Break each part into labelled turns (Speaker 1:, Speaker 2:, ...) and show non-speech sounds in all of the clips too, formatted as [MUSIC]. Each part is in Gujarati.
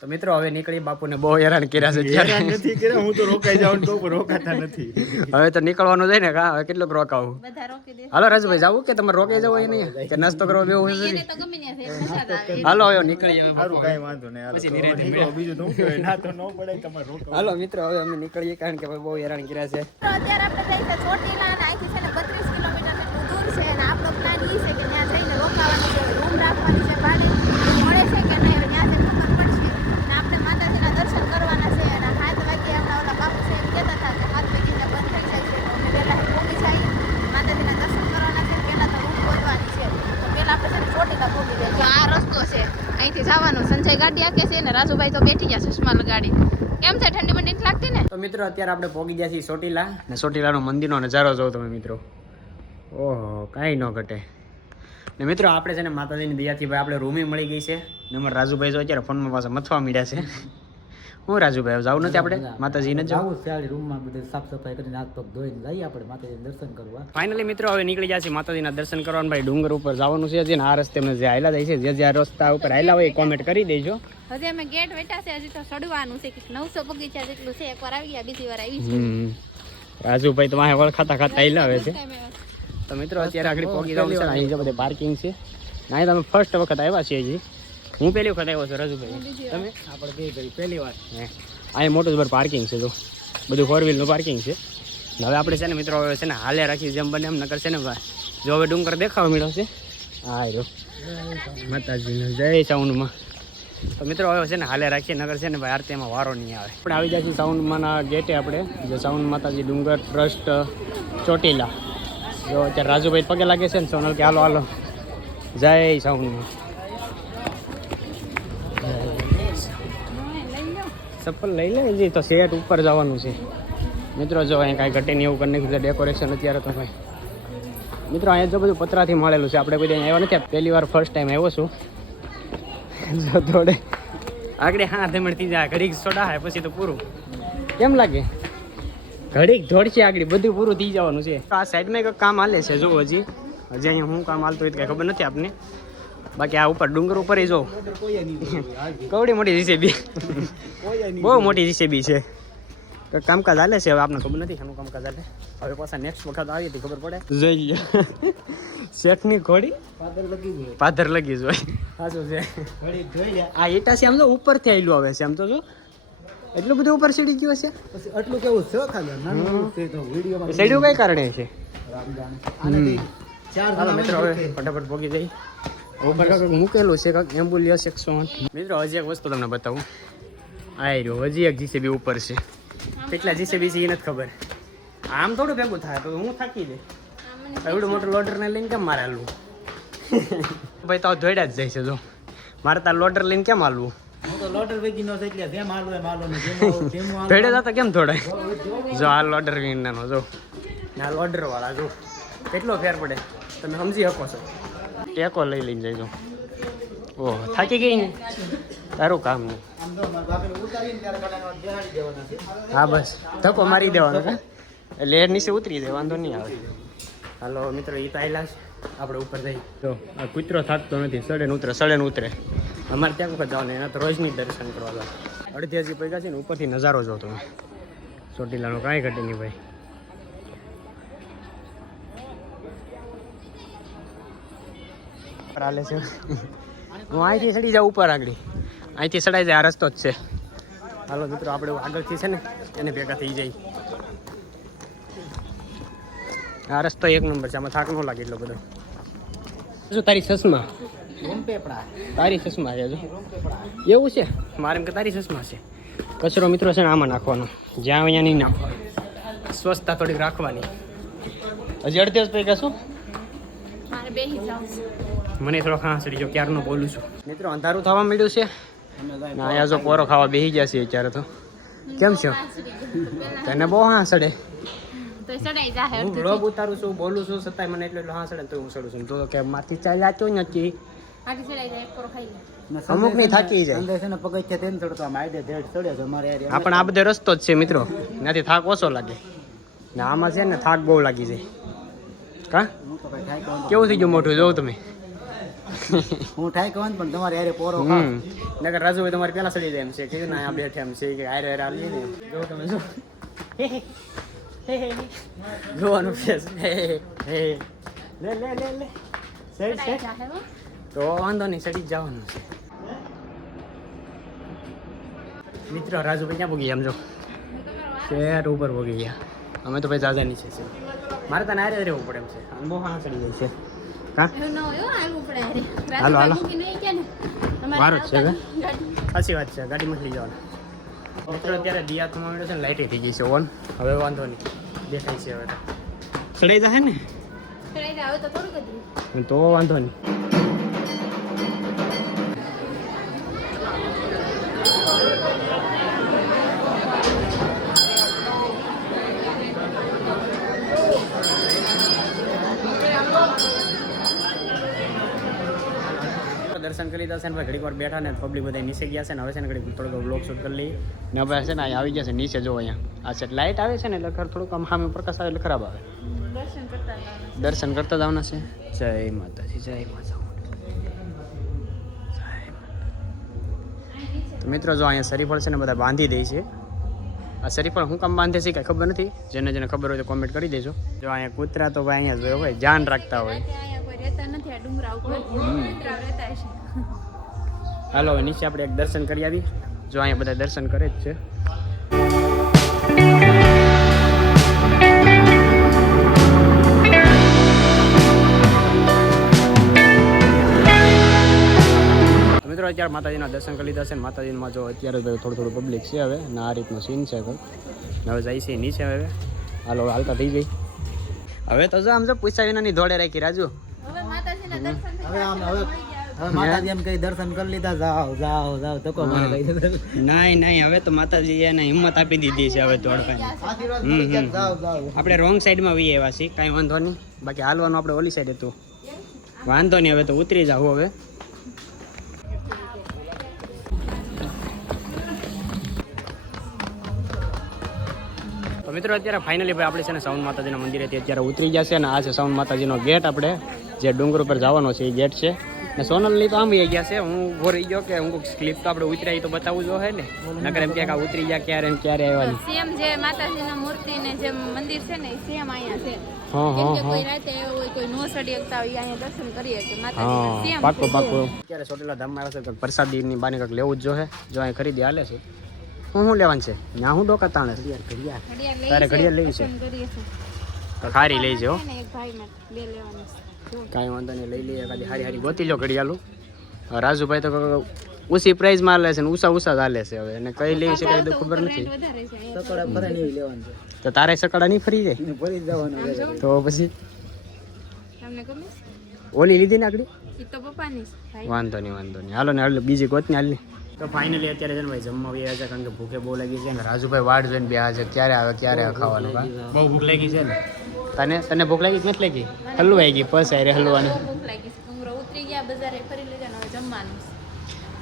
Speaker 1: તો મિત્રો હવે નીકળી બાપુને બહુ હેરાન કર્યા છે
Speaker 2: હેરાન નથી કર્યા હું તો રોકાઈ જાઉં તો રોકાતા નથી.
Speaker 1: હવે તો નીકળવાનું છે ને કા? હવે કેટલું રોકાવું?
Speaker 3: બધા રોકી દે.
Speaker 1: હાલો રાજભાઈ જાવું કે તમે રોકાઈ જવું નહીં? કે નાસ્તો કરવો બેવું હોય
Speaker 3: તો ગમે ને
Speaker 1: હાલો હવે નીકળી અમે
Speaker 2: સારું કાઈ વાંધો નહીં હાલો
Speaker 1: પછી ધીરે
Speaker 2: ધીરે બીજું તો કે [LAUGHS] ના તો ન પડે તમારે રોકાવ.
Speaker 1: હાલો મિત્રો હવે અમે નીકળીએ કારણ કે બહુ હેરાન કર્યા છે.
Speaker 3: તો અત્યારે આપણે જઈશું છોટી ના આખી છે ને 32 સંજય ગાડી આકે છે ને રાજુભાઈ તો બેઠી ગયા ચશ્મા લગાડી. કેમ છે ઠંડી મંડી લાગતી ને?
Speaker 1: તો મિત્રો અત્યારે આપણે પહોંચી ગયા છીએ સોટીલા ને ચોટીલાનો મંદિરનો નજારો જોવો તમે મિત્રો. ઓહો કાંઈ ન ઘટે. ને મિત્રો આપણે છે ને માતાજીની દયાથી ભાઈ આપણે રૂમે મળી ગઈ છે. ને અમારા રાજુભાઈ જો અત્યારે ફોનમાં પાસે મથવા મળ્યા છે. હું રાજુભાઈ જવું નથી આપણે? માતાજીને જવું?
Speaker 4: આવું રૂમમાં બધે સાફ સફાઈ કરીને હાથ પગ ધોઈને જઈએ આપણે માતાજી દર્શન કરવા.
Speaker 1: ફાઇનલી મિત્રો હવે નીકળી જાય છે માતાજીના દર્શન કરવાનું ભાઈ ડુંગર ઉપર જવાનું છે હજી આ રસ્તે અમે જે આવેલા જાય છે જે જે રસ્તા ઉપર આવેલા હોય કોમેન્ટ કરી દેજો.
Speaker 3: હજી અમે ગેટ વેટા છે હજી તો ચડવાનું છે કે નવસો બગીચા જેટલું છે એકવાર આવી ગયા બીજી વાર આવી છે
Speaker 1: રાજુભાઈ તો વાહે વળખાતા ખાતા આવેલા આવે છે. તો મિત્રો અત્યારે આગળ પહોંચી જવાનું છે અહીં જે બધે પાર્કિંગ છે. ને અહીં તમે ફર્સ્ટ વખત આવ્યા છીએ હજી. હું પહેલી વખત આવ્યો છું રાજુભાઈ. તમે?
Speaker 4: આપણે બે ભાઈ પહેલી વાર.
Speaker 1: હે. અહીં મોટું જબર પાર્કિંગ છે તો બધું ફોર વ્હીલનું પાર્કિંગ છે. હવે આપણે છે ને મિત્રો હવે છે ને હાલે રાખી જેમ બને એમ નકર છે ને ભાઈ જો હવે ડુંગર દેખાવા મળ્યો છે. હા રહ્યો. માતાજીને જય સાઉન્ડમાં. તો મિત્રો હવે છે ને હાલે રાખીએ નગર છે ને ભાઈ આરતીમાં વારો નહીં આવે. આપણે આવી છે સાઉન્ડમાંના ગેટે આપણે જે સાઉન્ડ માતાજી ડુંગર ટ્રસ્ટ ચોટીલા. જો અત્યારે રાજુભાઈ પગે લાગે છે ને સોનલ કે હાલો હાલો. જય સાઉન્ડમાં. ચપ્પલ લઈ લે જી તો સેટ ઉપર જવાનું છે. મિત્રો, જો અહીંયા કાંઈ ઘટીને એવું કરી નાખ્યું ડેકોરેશન અત્યારે તો ભાઈ મિત્રો, અહીંયા જો બધું પતરાથી મળેલું છે. આપણે કોઈ આવ્યા નથી. પહેલી વાર ફર્સ્ટ ટાઈમ આવ્યો છું. જો થોડે આગળ હા ધમણથી જાય ઘડીક સોડા હે, પછી તો પૂરું. કેમ લાગે? ઘડીક દોડશે આગળ. બધું પૂરું થઈ જવાનું છે. આ સાઈડમાં એક કામ હાલે છે. જો હજી. હજી અહીંયા હું કામ હાલતું હોય તો કાંઈ ખબર નથી આપને. બાકી આ ઉપર ડુંગર ઉપર જો. કવડી મોટી જીસીબી બહુ મોટી જીસીબી છે. કામકાજ હાલે છે હવે આપને ખબર નથી શાનું કામકાજ હાલે. હવે પાછા નેક્સ્ટ વખત આવી હતી ખબર પડે. જોઈ લે શેખની ઘોડી?
Speaker 4: પાદર લગી ગયું
Speaker 1: પાદર લગી જ હોય. સાચું છે.
Speaker 4: ઘડી જોઈ લે.
Speaker 1: આ ઈટા છે આમ તો ઉપરથી આવેલું આવે છે આમ તો જો. એટલું બધું ઉપર સીડી ગયું છે
Speaker 4: પછી આટલું કેવું છે ખાલી?
Speaker 1: સીડ્યું કઈ કારણે છે?
Speaker 4: ચાર
Speaker 1: મિત્રો હવે ફટાફટ ભોગી જઈ મૂકેલું છે કાંઈક એમ્બ્યુલન્સ એકસો આઠ મિત્રો હજી એક વસ્તુ તમને બતાવું. આ રહ્યો હજી એક જીસીબી ઉપર છે. કેટલા જીસીબી છે એ નથી ખબર. આમ થોડું ભેગું થાય તો હું થાકી દે એવડું મોટું લોડરને લઈને કેમ મારે હાલવું? [LAUGHS] ભાઈ તો ધોઈડા જ જાય છે જો. મારે તાર લોડર લઈને કેમ હાલવું?
Speaker 4: લોટર. [LAUGHS]
Speaker 1: ધોઈડા જતા કેમ થોડાય જો આ લોડર વિનાનો જો. ને આ લોડર વાળા જો. કેટલો ફેર પડે? તમે સમજી શકો છો. ટેકો લઈ લઈને જઈજો ઓહ, થાકી ગઈ ને? તારું કામ
Speaker 4: છે
Speaker 1: હા, બસ. ધક્કો મારી દેવાનો કે એટલે નીચે ઉતરી દે વાંધો નહીં આવે. હાલો, મિત્રો એ તો આપણે ઉપર જઈ જો, આ કૂતરો થાકતો નથી સડે ને ઉતરે સડે ને ઉતરે. અમારે ત્યાં વખત જવાનું, એના તો રોજની દર્શન કરવા અડધી હજી પૈસા છે ને, ઉપરથી નજારો જો તમે ચોટીલાનો કાંઈ ઘટે નહીં ભાઈ. હાલે છે. હું અહીંથી ચડી જાઉં ઉપર આગળ. અહીંથી ચડાઈ જાય, આ રસ્તો જ છે. હાલો મિત્રો, આપણે આગળથી છે ને, એને ભેગા થઈ જાય. આ રસ્તો એક નંબર છે, આમાં થાક ન લાગે એટલો બધો. શું તારી
Speaker 4: સસમા?
Speaker 1: તારી સસમા છે એવું છે? મારે એમ કે તારી સસમા છે. કચરો મિત્રો છે ને આમાં નાખવાનો. જ્યાં અહીંયા નહીં નાખવાનો. સ્વચ્છતા થોડીક રાખવાની. હજી અડધે જ પૈકા શું? મને થોડો ખાંસડી જો ક્યારનો બોલું છું. મિત્રો અંધારું થવા મળ્યું છે. ને અહીંયા જો પોરો ખાવા બેસી ગયા છે અત્યારે તો. કેમ છો? તને બહુ હાંસડે.
Speaker 3: તો સડાઈ
Speaker 1: હું બ્લોગ ઉતારું છું બોલું છું છતાંય મને એટલું એટલું હાંસડે તો હું સડું છું. તો કે માથી ચાલ્યાતો નથી.
Speaker 3: આટી સડાઈ જાય એક કોરો ખાઈ લે.
Speaker 1: અમુકની થાકી જાય.
Speaker 4: અંદર છે ને પગથિયા તેમ ચડતો આમ આડે ધેડ ચડ્યો તો મારે
Speaker 1: આ પણ આ બધો રસ્તો જ છે મિત્રો. નથી થાક ઓછો લાગે. ને આમાં છે ને થાક બહુ લાગી જાય. કા? કેવું થઈ ગયું મોટું જોવું તમે.
Speaker 4: હું ઠાઈ કહું પણ તમારે યારે પોરો
Speaker 1: નકર રાજુભાઈ તમારે પેલા સડી જાય એમ છે. કે ના આપણે બેઠે એમ છે કે હારે હારે આલીએ ને જો તમે જો. જોવાનું ફેસ. હે હે લે લે લે લે. સેટ છે? તો વાંધો નહીં સડી જવાનું છે. મિત્રો રાજુભાઈ ક્યાં ભોગી આમ જો? શેર ઉપર ભોગી ગયા. અમે તો ભાઈ જાજા નીચે છે. મારે તને આરે રહેવું પડે એમ છે. અને બહુ હા ચડી જાય છે. કા. હાલો, હાલો. વારો જ છે. સાચી વાત છે. ગાડીમાં લઈ જવાનું. મિત્રો અત્યારે દિયા થવા માંડ્યો છે ને લાઇટ થઈ ગઈ છે ઓન. હવે વાંધો નહીં. દેખાય છે હવે તો. ચડાઈ જશે ને?
Speaker 3: ચડાઈ જાય, તો થોડુંક જ
Speaker 1: તો વાંધો નહીં. દર્શન કરી લીધા છે ને ભાઈ ઘડીક વાર બેઠા ને પબ્લિક બધા નીચે ગયા છે ને હવે છે ને ઘડીક થોડોક બ્લોક શૂટ કરી લઈએ. ને હવે છે ને અહીંયા આવી ગયા છે નીચે જો અહીંયા. આ છે લાઇટ આવે છે ને એટલે ખર થોડુંક આમ સામે પ્રકાશ આવે એટલે ખરાબ આવે.
Speaker 3: દર્શન કરતા જવાના
Speaker 1: છે. જય માતાજી જય માતા તો મિત્રો જો અહીંયા શરીફળ છે ને બધા બાંધી દે છે. આ શરીફળ હું કામ બાંધે છે કાંઈ ખબર નથી. જેને જેને ખબર હોય તો કોમેન્ટ કરી દેજો. જો અહીંયા કૂતરા તો ભાઈ અહીંયા જોયો હોય ધ્યાન રાખતા હોય.
Speaker 3: રહેતા નથી આ ડુંગરા ઉપર કૂતરા રહેતા હશે.
Speaker 1: હાલો હવે નીચે આપણે એક દર્શન કરી આવી. જો અહીંયા બધા દર્શન કરે જ છે. મિત્રો અત્યારે માતાજીના દર્શન કરી લીધા છે ને માતાજીમાં જો અત્યારે થોડું થોડું પબ્લિક છે હવે ને આ રીતનો સીન છે હવે હવે જાય છે નીચે હવે. હાલો હાલતા થઈ ગઈ. હવે તો જો આમ જો પૂછા વિનાની દોડે રાખી રાજુ.
Speaker 3: હવે
Speaker 4: આમ હવે હવે માતાજી એમ કઈ દર્શન કરી લીધા જાઓ જાઓ જાઓ. ધક્કો મારે
Speaker 1: હવે તો માતાજી એને હિંમત આપી દીધી છે હવે દોડવાની આપણે રોંગ સાઈડમાં વી આવ્યા છીએ કાંઈ વાંધો નહીં. બાકી હાલવાનું આપણે ઓલી સાઈડ હતું. વાંધો નહીં હવે તો ઉતરી જાવ હવે. તો મિત્રો અત્યારે ફાઇનલી ભાઈ આપણે છે ને સાઉન્ડ માતાજીના મંદિરેથી અત્યારે ઉતરી ગયા છે અને આ છે સાઉન્ડ માતાજીનો ગેટ આપણે જે ડુંગર ઉપર જવાનો છે એ ગેટ છે. ને સોનલની તો આમ એ ગયા છે હું ઊભો રહી ગયો કે હું ક્લિપ તો આપણે ઉતર્યા તો બતાવવું હે ને. નકર એમ કે આ ઉતરી ગયા ક્યારે એમ ક્યારે આવ્યા
Speaker 3: સેમ જે માતાજીના મૂર્તિ ને જે મંદિર છે ને સેમ અહીંયા છે.
Speaker 1: હા ની
Speaker 3: કોઈ કોઈ
Speaker 1: બાને કંઈક લેવું જ જોઈએ જો અહીં ખરીદી હાલે છે. હું શું લેવાનું છે? ત્યાં હું ડોકા તાણે. તારે ઘડિયાળ લેવી છે? તો ખારી લઈ જો. કાંઈ વાંધો નહીં લઈ લઈએ. ખાલી હારી હારી ગોતી લો ઘડિયાળું. રાજુભાઈ તો કંઈક ઓછી પ્રાઇઝમાં લે છે ને ઉષા ઉષા ચાલે છે હવે. અને કઈ લેવી છે કઈ ખબર નથી.
Speaker 4: ને
Speaker 1: તો તારે સકડા નહીં ફરી જાય?
Speaker 4: ફરી જવાનું
Speaker 1: તો પછી?
Speaker 3: તમને ગમે
Speaker 1: ઓલી લીધી ને આગળ વાંધો નહીં વાંધો નહીં. હાલો ને હાલો બીજી ગોતની હાલ તો ફાઇનલી અત્યારે છે ને ભાઈ જમવા આવ્યા છે કારણ કે ભૂખે બહુ લાગી છે ને રાજુભાઈ વાડ જોઈને બે છે. ક્યારે આવે ક્યારે ખાવાનું કા બહુ ભૂખ લાગી છે ને? તને તને ભૂખ લાગી કે નથી લાગી? હલવાઈ ગઈ પસ આરે હલવાની.
Speaker 3: ભૂખ લાગી છે. ડુંગરો ઉતરી ગયા બજારે ફરી લીધા હવે જમવાનું છે.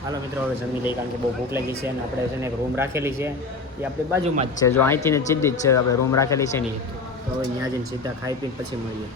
Speaker 1: હાલો મિત્રો હવે જમી લઈ કારણ કે બહુ ભૂખ લાગી છે અને આપણે છે ને એક રૂમ રાખેલી છે. એ આપણી બાજુમાં જ છે. જો અહીંથી ને સીધી જ છે આપણે રૂમ રાખેલી છે ને તો હવે ત્યાં જઈને સીધા ખાઈ પીને પછી મળીએ.